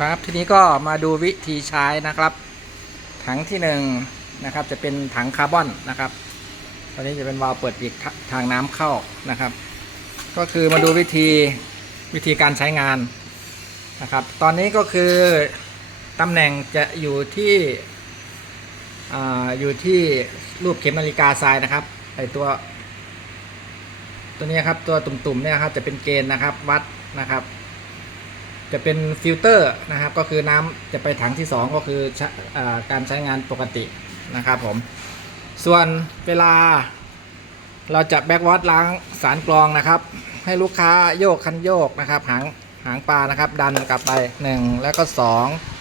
ครับทีนี้ก็มาดูวิธีใช้นะครับ ถังที่หนึ่งนะครับจะเป็นถังคาร์บอนนะครับตอนนี้จะเป็นวาล์วเปิดอีกทางน้ำเข้านะครับ ก็คือมาดูวิธีวิธีการใช้งานนะครับ ตอนนี้ก็คือตำแหน่งจะอยู่ที่ออยู่ที่รูปเข็มนาฬิกาทรายนะครับไอตัวตัวนี้ครับตัวตุ่มๆเนี่ยครับจะเป็นเกณฑ์นะครับวัดนะครับ จะเป็นฟิลเตอร์นะครับ ก็คือน้ำจะไปถังที่ 2 ก็คืออการใช้งานปกตินะครับผม ส่วนเวลา เราจะแบ็กวอตล้างสารกรองนะครับ ให้ลูกค้าโยกคันโยกนะครับ หางหางปลานะครับ ดันกลับไป 1 แล้วก็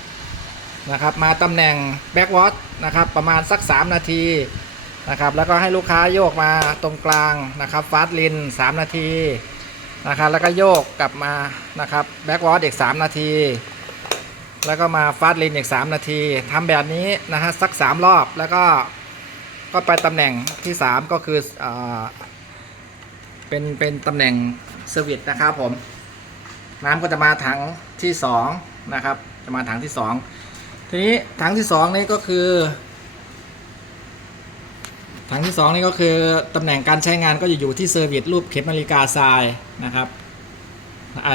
2 นะครับ มาตำแหน่งแบ็กวอตนะครับ ประมาณสัก 3 นาทีนะครับ แล้วก็ให้ลูกค้าโยกมาตรงกลางนะครับฟาสลิน 3 นาที นะครับแล้วก็โยกกลับมานะครับแบ็กวอตอีก 3 นาที แล้วก็มาฟาสลินอีก 3 นาทีทำแบบนี้นะฮะสัก 3 รอบแล้วก็ก็ไปตำแหน่งที่ 3 ก็คืออาเป็นเป็นตำแหน่งเซอร์วิสนะครับผม น้ำก็จะมาถังที่ 2 นะครับ จะมาถังที่ 2 ทีนี้ถังที่ 2 นี่ก็คือ ถังที่ 2 นี่ก็คือตำแหน่งการใช้งานก็จะอยู่ที่เซอร์วิสรูปเข็มนาฬิกาทรายนะครับ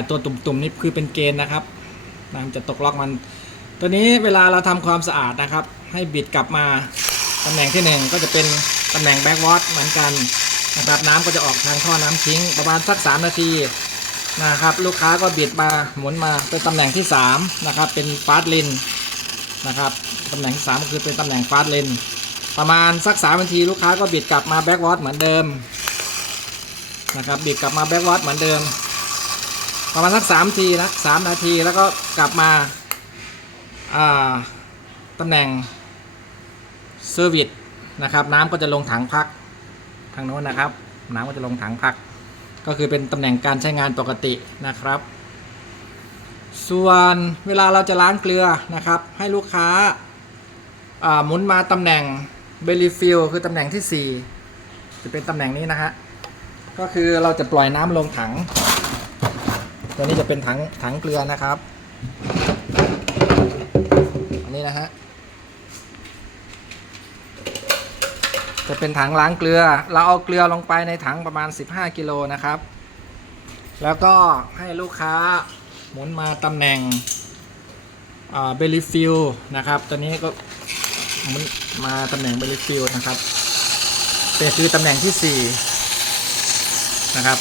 ตัวตุ่มๆนี่คือเป็นเกณฑ์นะครับน้ำจะตกล็อกมัน ตัวนี้เวลาเราทำความสะอาดนะครับ ให้บิดกลับมาตำแหน่งที่ 1 ก็จะเป็นตำแหน่งแบ็กวอตเหมือนกันนะครับน้ำก็จะออกทางท่อน้ำทิ้งประมาณสัก 3 นาทีนะครับลูกค้าก็บิดมาหมุนมาเป็นตำแหน่งที่3นะครับเป็นฟาสลินนะครับตำแหน่งที่3ก็คือเป็นตำแหน่งฟาสลิน ประมาณสัก3นาทีลูกค้าก็บิดกลับมาแบ็กวอตเหมือนเดิมนะครับบิดกลับมาแบ็กวอตเหมือนเดิม ประมาณสัก3นาทีนะสามนาทีแล้วก็กลับมาอ่าตำแหน่งเซอร์วิสนะครับน้ำก็จะลงถังพักทางโน้นนะครับ น้ำก็จะลงถังพัก ก็คือเป็นตำแหน่งการใช้งานปกตินะครับ ส่วนเวลาเราจะล้างเกลือนะครับ ให้ลูกค้าหมุนมาตำแหน่ง เบลิฟิลคือตำแหน่งที่ 4 จะเป็นตำแหน่งนี้นะฮะ ก็คือเราจะปล่อยน้ำลงถัง ตัวนี้จะเป็นถังถังเกลือนะครับ อันนี้นะฮะ จะเป็นถังล้างเกลือ เราเอาเกลือลงไปในถังประมาณ 15 กิโลนะครับ แล้วก็ให้ลูกค้าหมุนมาตำแหน่งเบลิฟิลนะครับ ตัวนี้ก็ มุนมาตำแหน่งเบลิฟิลนะครับเป็นคือตำแหน่งที่ 4 นะครับ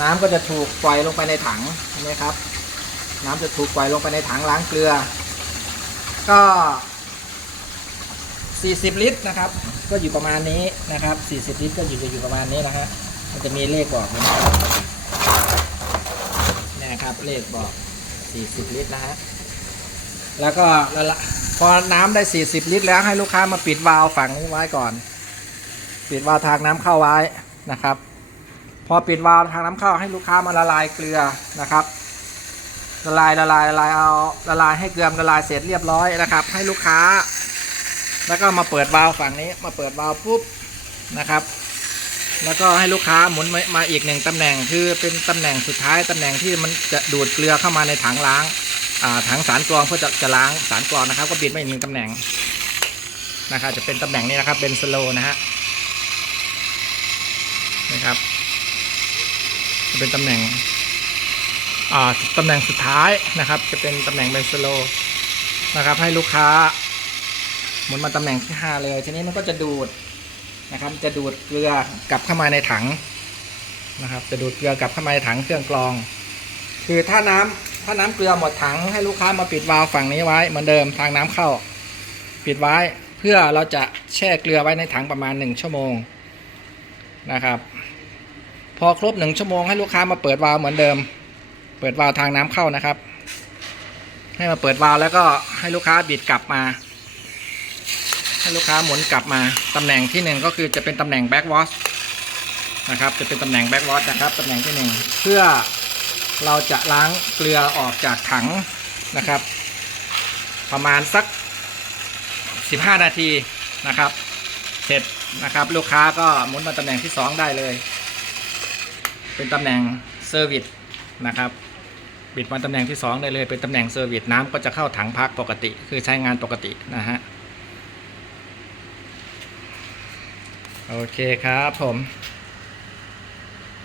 น้ำก็จะถูกปล่อยลงไปในถังเห็นไหมครับ น้ำจะถูกปล่อยลงไปในถังล้างเกลือ ก็ 40 ลิตรนะครับ ก็อยู่ประมาณนี้นะครับ 40 ลิตรก็อยู่จะอยู่ประมาณนี้นะฮะมันจะมีเลขบอกนะครับเนี่ยนะครับเลขบอก 40 ลิตรนะฮะแล้วก็ละละ พอน้ำได้ 40 ลิตรแล้วให้ลูกค้ามาปิดวาล์วฝั่งนี้ไว้ก่อน ปิดวาล์วทางน้ำเข้าไว้นะครับ พอปิดวาล์วทางน้ำเข้าให้ลูกค้ามาละลายเกลือนะครับละลายละลายละลายเอาละลายให้เกลือมละลายเสร็จเรียบร้อยนะครับ ให้ลูกค้า แล้วก็มาเปิดวาล์วฝั่งนี้ มาเปิดวาล์วปุ๊บนะครับ แล้วก็ให้ลูกค้าหมุนมาอีกหนึ่งตำแหน่งคือเป็นตำแหน่งสุดท้ายตำแหน่งที่มันจะดูดเกลือเข้ามาในถังล้าง ถังสารกรองเพื่อจะจะล้างสารกรองนะครับ ก็บิดมาอีกหนึ่งตำแหน่งนะครับจะเป็นตำแหน่งนี้นะครับเป็นสโลนะฮะนะครับจะเป็นตำแหน่งอ่าตำแหน่งสุดท้ายนะครับ จะเป็นตำแหน่งเป็นสโลนะครับ ให้ลูกค้าหมุนมาตำแหน่งที่5เลย ทีนี้มันก็จะดูดนะครับ จะดูดเกลือกลับเข้ามาในถังนะครับ จะดูดเกลือกลับเข้ามาในถังเครื่องกรอง คือถ้าน้ำ ถ้าน้ำเกลือหมดถังให้ลูกค้ามาปิดวาล์วฝั่งนี้ไว้เหมือนเดิมทางน้ำเข้า ปิดไว้เพื่อเราจะแช่เกลือไว้ในถังประมาณ 1 ชั่วโมงนะครับ พอครบ 1 ชั่วโมงให้ลูกค้ามาเปิดวาล์วเหมือนเดิม เปิดวาล์วทางน้ำเข้านะครับ ให้มาเปิดวาล์วแล้วก็ให้ลูกค้าบิดกลับมา ให้ลูกค้าหมุนกลับมาตำแหน่งที่หนึ่งก็คือจะเป็นตำแหน่งแบ็กวอชนะครับจะเป็นตำแหน่งแบ็กวอชนะครับตำแหน่งที่หนึ่งเพื่อ เราจะล้างเกลือออกจากถังนะครับ ประมาณสัก 15 นาทีนะครับ เสร็จนะครับ ลูกค้าก็หมุนมาตำแหน่งที่ 2 ได้เลย เป็นตำแหน่งเซอร์วิสนะครับบิดมาตำแหน่งที่ 2 ได้เลยเป็นตำแหน่งเซอร์วิสน้ำก็จะเข้าถังพักปกติ คือใช้งานปกตินะฮะ โอเคครับผม